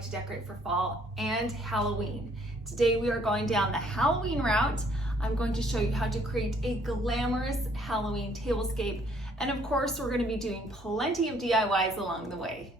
like to decorate for fall and Halloween. Today we are going down the Halloween route. I'm going to show you how to create a glamorous Halloween tablescape, and of course we're going to be doing plenty of DIYs along the way.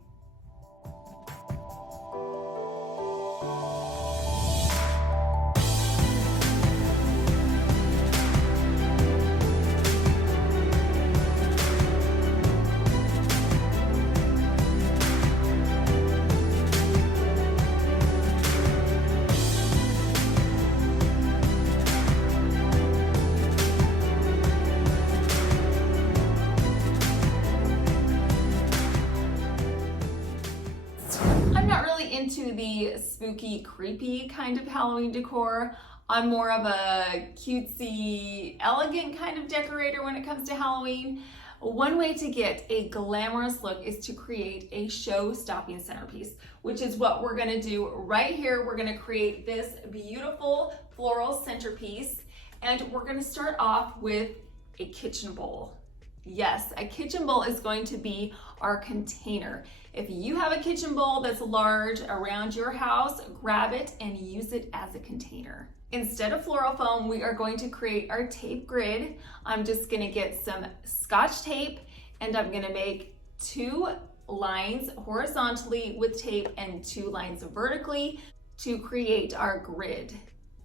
Into the spooky, creepy kind of Halloween decor. I'm more of a cutesy, elegant kind of decorator when it comes to Halloween. One way to get a glamorous look is to create a show-stopping centerpiece, which is what we're gonna do right here. We're gonna create this beautiful floral centerpiece, and we're gonna start off with a kitchen bowl. Yes, a kitchen bowl is going to be our container. If you have a kitchen bowl that's large around your house, grab it and use it as a container. Instead of floral foam, we are going to create our tape grid. I'm just gonna get some Scotch tape and I'm gonna make 2 lines horizontally with tape and 2 lines vertically to create our grid.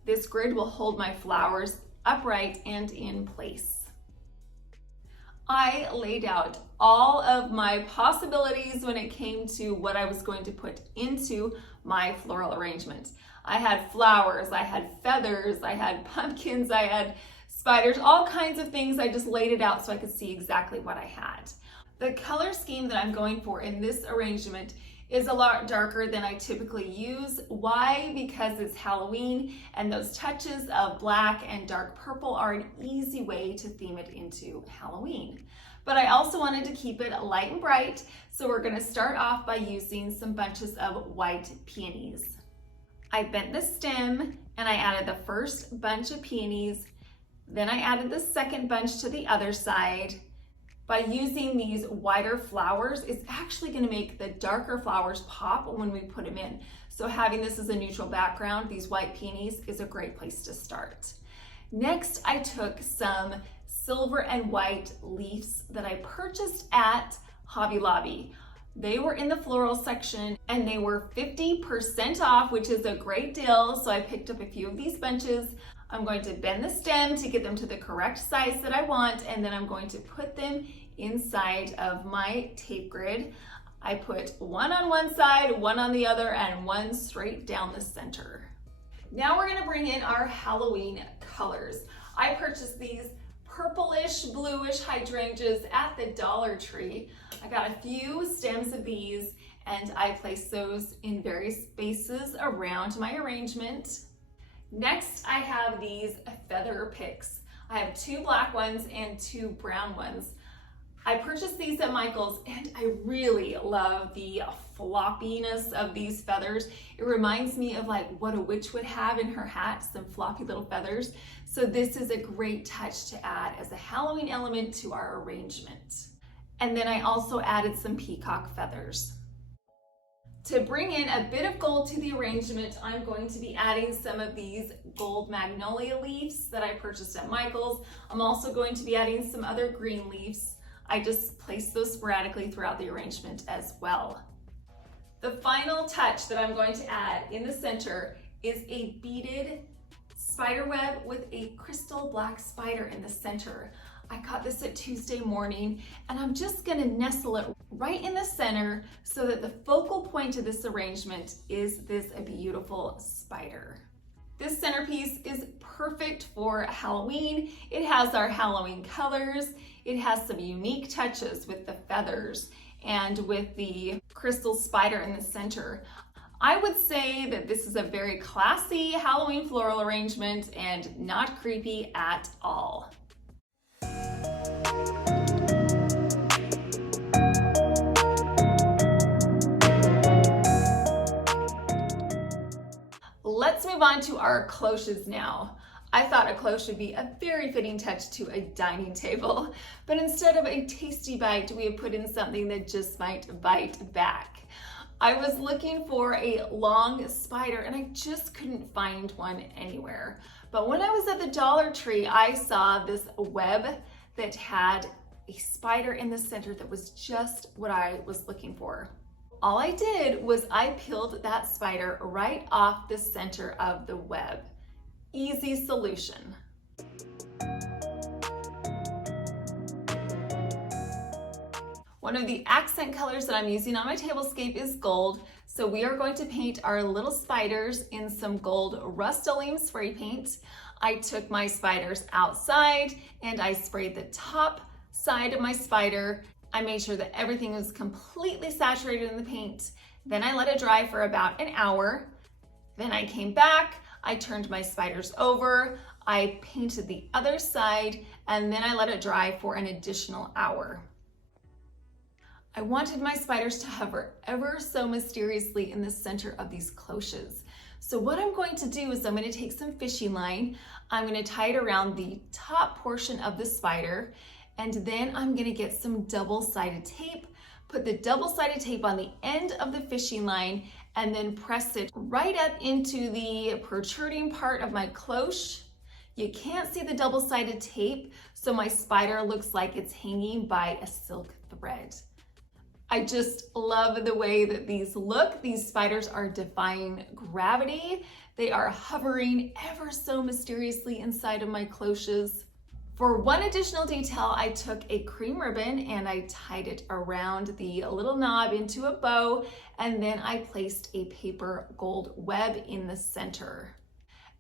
This grid will hold my flowers upright and in place. I laid out all of my possibilities when it came to what I was going to put into my floral arrangement. I had flowers, I had feathers, I had pumpkins, I had spiders, all kinds of things. I just laid it out so I could see exactly what I had. The color scheme that I'm going for in this arrangement is a lot darker than I typically use. Why? Because it's Halloween and those touches of black and dark purple are an easy way to theme it into Halloween. But I also wanted to keep it light and bright, so we're gonna start off by using some bunches of white peonies. I bent the stem and I added the first bunch of peonies, then I added the second bunch to the other side. By using these wider flowers, it's actually going to make the darker flowers pop when we put them in. So having this as a neutral background, these white peonies, is a great place to start. Next, I took some silver and white leaves that I purchased at Hobby Lobby. They were in the floral section and they were 50% off, which is a great deal. So I picked up a few of these bunches. I'm going to bend the stem to get them to the correct size that I want, and then I'm going to put them inside of my tape grid. I put one on one side, one on the other, and one straight down the center. Now we're gonna bring in our Halloween colors. I purchased these purplish, bluish hydrangeas at the Dollar Tree. I got a few stems of these and I placed those in various spaces around my arrangement. Next, I have these feather picks. I have 2 black ones and 2 brown ones. I purchased these at Michael's and I really love the floppiness of these feathers. It reminds me of like what a witch would have in her hat, some floppy little feathers. So this is a great touch to add as a Halloween element to our arrangement. And then I also added some peacock feathers. To bring in a bit of gold to the arrangement, I'm going to be adding some of these gold magnolia leaves that I purchased at Michael's. I'm also going to be adding some other green leaves. I just placed those sporadically throughout the arrangement as well. The final touch that I'm going to add in the center is a beaded spider web with a crystal black spider in the center. I caught this at Tuesday morning and I'm just gonna nestle it right in the center so that the focal point of this arrangement is this beautiful spider. This centerpiece is perfect for Halloween. It has our Halloween colors. It has some unique touches with the feathers and with the crystal spider in the center. I would say that this is a very classy Halloween floral arrangement and not creepy at all. Let's move on to our cloches now. I thought a cloche would be a very fitting touch to a dining table, but instead of a tasty bite, we have put in something that just might bite back. I was looking for a long spider and I just couldn't find one anywhere. But when I was at the Dollar Tree, I saw this web that had a spider in the center that was just what I was looking for. All I did was I peeled that spider right off the center of the web. Easy solution. One of the accent colors that I'm using on my tablescape is gold, so we are going to paint our little spiders in some gold Rustoleum spray paint. I took my spiders outside and I sprayed the top side of my spider. I made sure that everything was completely saturated in the paint. Then I let it dry for about an hour. Then I came back, I turned my spiders over, I painted the other side, and then I let it dry for an additional hour. I wanted my spiders to hover ever so mysteriously in the center of these cloches. So what I'm going to do is I'm going to take some fishing line, I'm going to tie it around the top portion of the spider, and then I'm going to get some double-sided tape, put the double-sided tape on the end of the fishing line, and then press it right up into the protruding part of my cloche. You can't see the double-sided tape, so my spider looks like it's hanging by a silk thread. I just love the way that these look. These spiders are defying gravity. They are hovering ever so mysteriously inside of my cloches. For one additional detail, I took a cream ribbon and I tied it around the little knob into a bow, and then I placed a paper gold web in the center.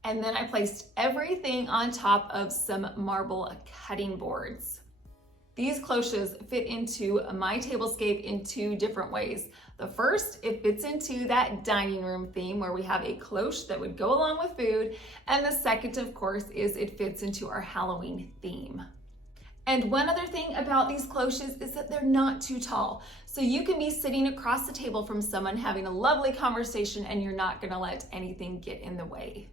And then I placed everything on top of some marble cutting boards. These cloches fit into my tablescape in two different ways. The first, it fits into that dining room theme where we have a cloche that would go along with food. And the second, of course, is it fits into our Halloween theme. And one other thing about these cloches is that they're not too tall. So you can be sitting across the table from someone having a lovely conversation and you're not gonna let anything get in the way.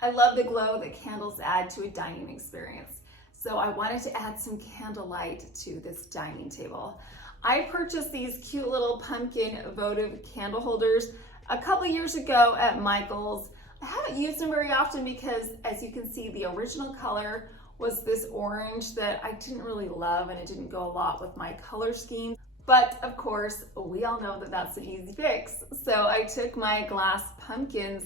I love the glow that candles add to a dining experience. So I wanted to add some candlelight to this dining table. I purchased these cute little pumpkin votive candle holders a couple years ago at Michael's. I haven't used them very often because, as you can see, the original color was this orange that I didn't really love and it didn't go a lot with my color scheme. But of course, we all know that that's an easy fix. So I took my glass pumpkins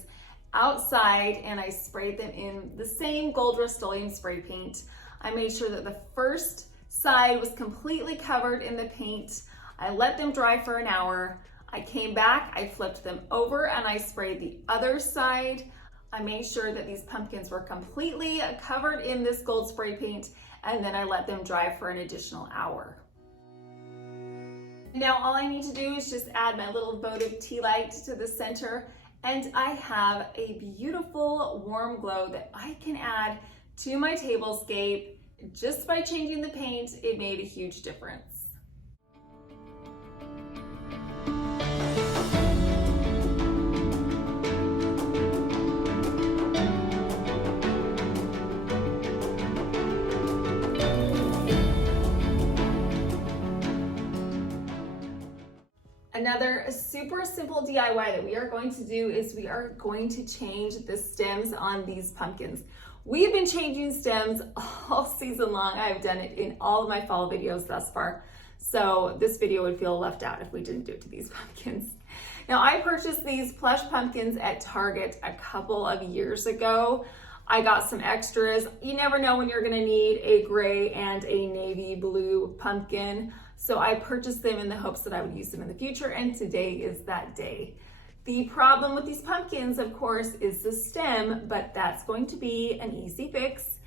outside and I sprayed them in the same gold Rustoleum spray paint. I made sure that the first side was completely covered in the paint. I let them dry for an hour. I came back, I flipped them over and I sprayed the other side. I made sure that these pumpkins were completely covered in this gold spray paint, and then I let them dry for an additional hour. Now all I need to do is just add my little votive tea light to the center, and I have a beautiful warm glow that I can add to my tablescape. Just by changing the paint, it made a huge difference. Another super simple DIY that we are going to do is we are going to change the stems on these pumpkins. We've been changing stems all season long. I've done it in all of my fall videos thus far. So this video would feel left out if we didn't do it to these pumpkins. Now I purchased these plush pumpkins at Target a couple of years ago. I got some extras. You never know when you're gonna need a gray and a navy blue pumpkin. So I purchased them in the hopes that I would use them in the future, and today is that day. The problem with these pumpkins, of course, is the stem, but that's going to be an easy fix.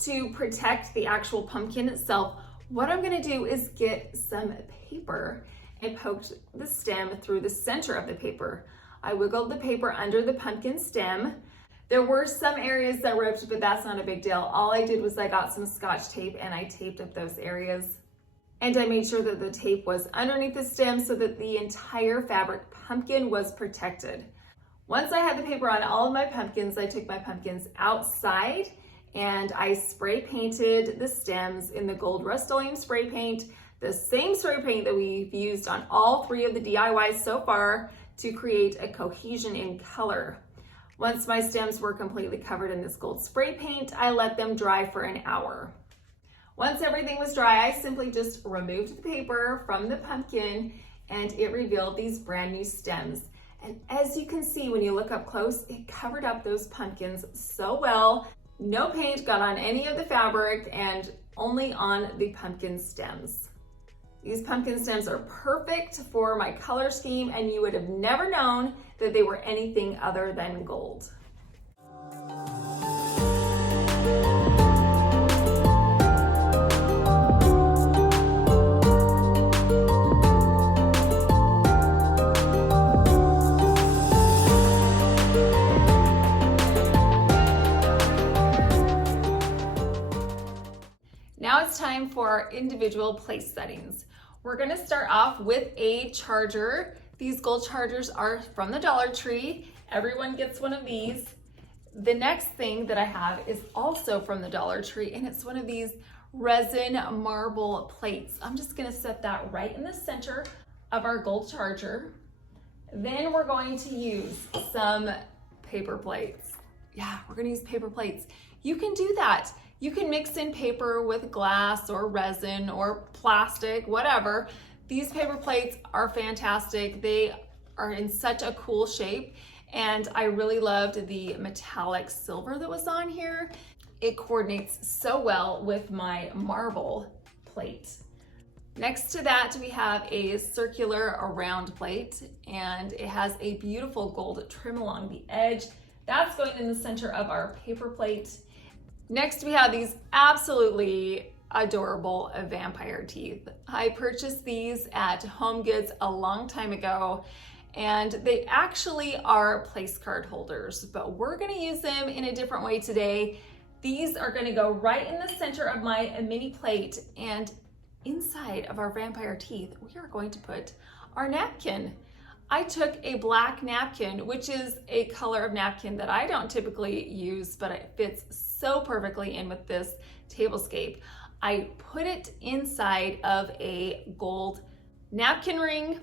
To protect the actual pumpkin itself, what I'm gonna do is get some paper and poked the stem through the center of the paper. I wiggled the paper under the pumpkin stem. There were some areas that ripped, but that's not a big deal. All I did was I got some Scotch tape and I taped up those areas. And I made sure that the tape was underneath the stem so that the entire fabric pumpkin was protected. Once I had the paper on all of my pumpkins, I took my pumpkins outside and I spray painted the stems in the gold Rustoleum spray paint, the same spray paint that we've used on all 3 of the DIYs so far to create a cohesion in color. Once my stems were completely covered in this gold spray paint, I let them dry for an hour. Once everything was dry, I simply just removed the paper from the pumpkin and it revealed these brand new stems. And as you can see, when you look up close, it covered up those pumpkins so well. No paint got on any of the fabric and only on the pumpkin stems. These pumpkin stems are perfect for my color scheme, and you would have never known that they were anything other than gold. Now it's time for our individual place settings. We're gonna start off with a charger. These gold chargers are from the Dollar Tree. Everyone gets one of these. The next thing that I have is also from the Dollar Tree, and it's one of these resin marble plates. I'm just gonna set that right in the center of our gold charger. Then we're going to use some paper plates. Yeah, we're gonna use paper plates. You can do that. You can mix in paper with glass or resin or plastic, whatever. These paper plates are fantastic. They are in such a cool shape, and I really loved the metallic silver that was on here. It coordinates so well with my marble plate. Next to that, we have a circular round plate, and it has a beautiful gold trim along the edge. That's going in the center of our paper plate. Next, we have these absolutely adorable vampire teeth. I purchased these at Home Goods a long time ago, and they actually are place card holders, but we're gonna use them in a different way today. These are gonna go right in the center of my mini plate, and inside of our vampire teeth, we are going to put our napkin. I took a black napkin, which is a color of napkin that I don't typically use, but it fits so perfectly in with this tablescape. I put it inside of a gold napkin ring,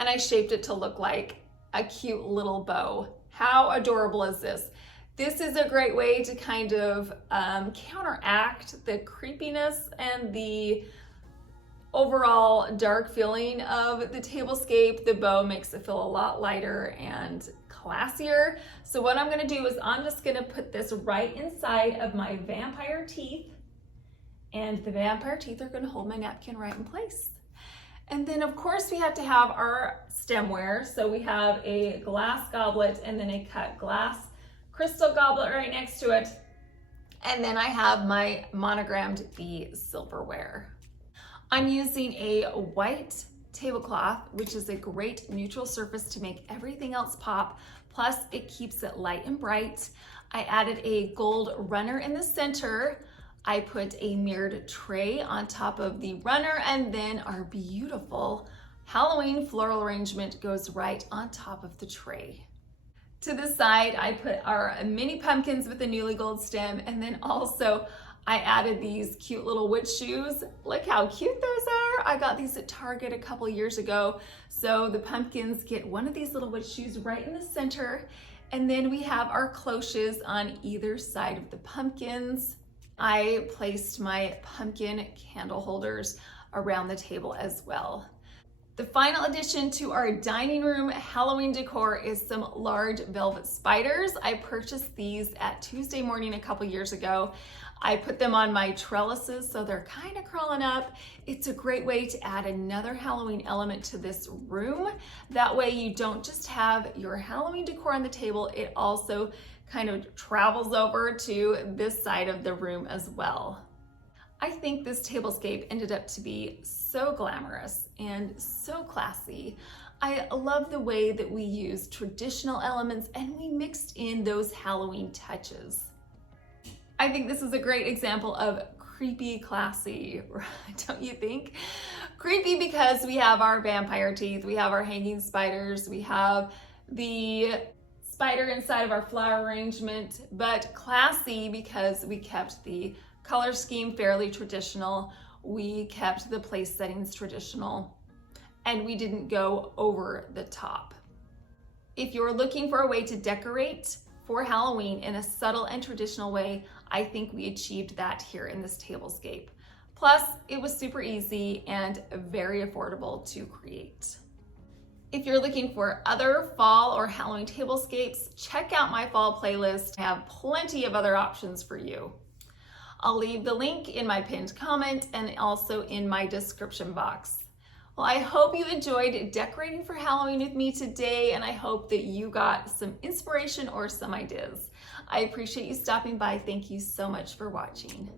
and I shaped it to look like a cute little bow. How adorable is this? This is a great way to kind of counteract the creepiness and the overall dark feeling of the tablescape. The bow makes it feel a lot lighter and classier. So what I'm gonna do is I'm just gonna put this right inside of my vampire teeth, and the vampire teeth are gonna hold my napkin right in place. And then of course we have to have our stemware. So we have a glass goblet and then a cut glass crystal goblet right next to it. And then I have my monogrammed bee silverware. I'm using a white tablecloth, which is a great neutral surface to make everything else pop. Plus it keeps it light and bright. I added a gold runner in the center. I put a mirrored tray on top of the runner, and then our beautiful Halloween floral arrangement goes right on top of the tray. To the side, I put our mini pumpkins with the newly gold stem, and then also I added these cute little witch shoes. Look how cute those are. I got these at Target a couple years ago. So the pumpkins get one of these little witch shoes right in the center. And then we have our cloches on either side of the pumpkins. I placed my pumpkin candle holders around the table as well. The final addition to our dining room Halloween decor is some large velvet spiders. I purchased these at Tuesday Morning a couple years ago. I put them on my trellises so they're kind of crawling up. It's a great way to add another Halloween element to this room. That way you don't just have your Halloween decor on the table, it also kind of travels over to this side of the room as well. I think this tablescape ended up to be so glamorous and so classy. I love the way that we used traditional elements and we mixed in those Halloween touches. I think this is a great example of creepy classy, don't you think? Creepy because we have our vampire teeth, we have our hanging spiders, we have the spider inside of our flower arrangement, but classy because we kept the color scheme fairly traditional. We kept the place settings traditional, and we didn't go over the top. If you're looking for a way to decorate for Halloween in a subtle and traditional way, I think we achieved that here in this tablescape. Plus, it was super easy and very affordable to create. If you're looking for other fall or Halloween tablescapes, check out my fall playlist. I have plenty of other options for you. I'll leave the link in my pinned comment and also in my description box. Well, I hope you enjoyed decorating for Halloween with me today, and I hope that you got some inspiration or some ideas. I appreciate you stopping by. Thank you so much for watching.